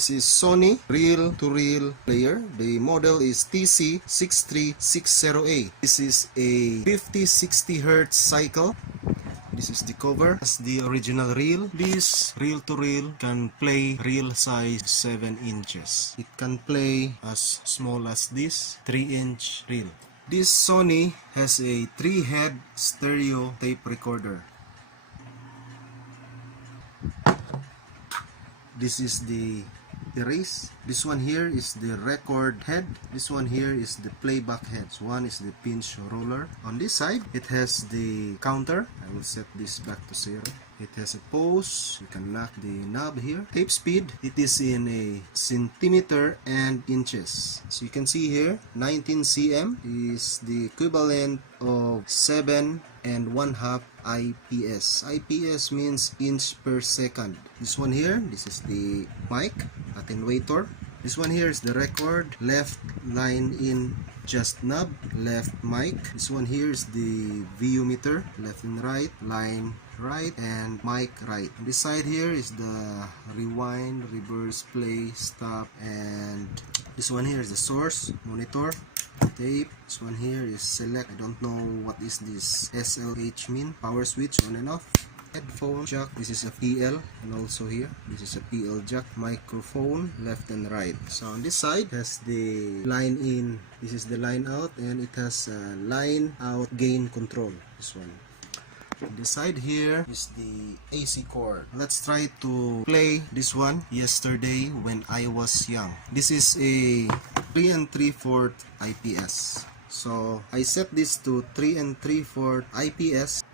This is Sony reel-to-reel player. The model is TC63608. This is a 50-60 Hz cycle. This is the cover. As the original reel, this reel-to-reel can play reel size 7 inches. It can play as small as this 3-inch reel. This Sony has a 3-head stereo tape recorder. This is the erase. This one here is the record head. This one here is the playback head. So one is the pinch roller. On this side, it has the counter. I will set this back to 0. It has a pause. You can lock the knob here. Tape speed, it is in a centimeter and inches. So you can see here, 19 cm is the equivalent of 7 1/2 IPS. IPS means inch per second. This one here, this is the mic, attenuator. This one here is the record, left line in just knob, left mic. This one here is the VU meter, left and right, line right, and mic right. On this side here is the rewind, reverse, play, stop, and this one here is the source, monitor, tape. This one here is select. I don't know what is this SLH mean. Power switch on and off. Headphone jack. This is a PL, and also here this is a PL jack. Microphone left and right. So on this side has the line in. This is the line out, and it has a line out gain control. This one. On this side here is the AC cord. Let's try to play this one. Yesterday when I was young. This is a 3 3/4 IPS. So I set this to 3 3/4 IPS.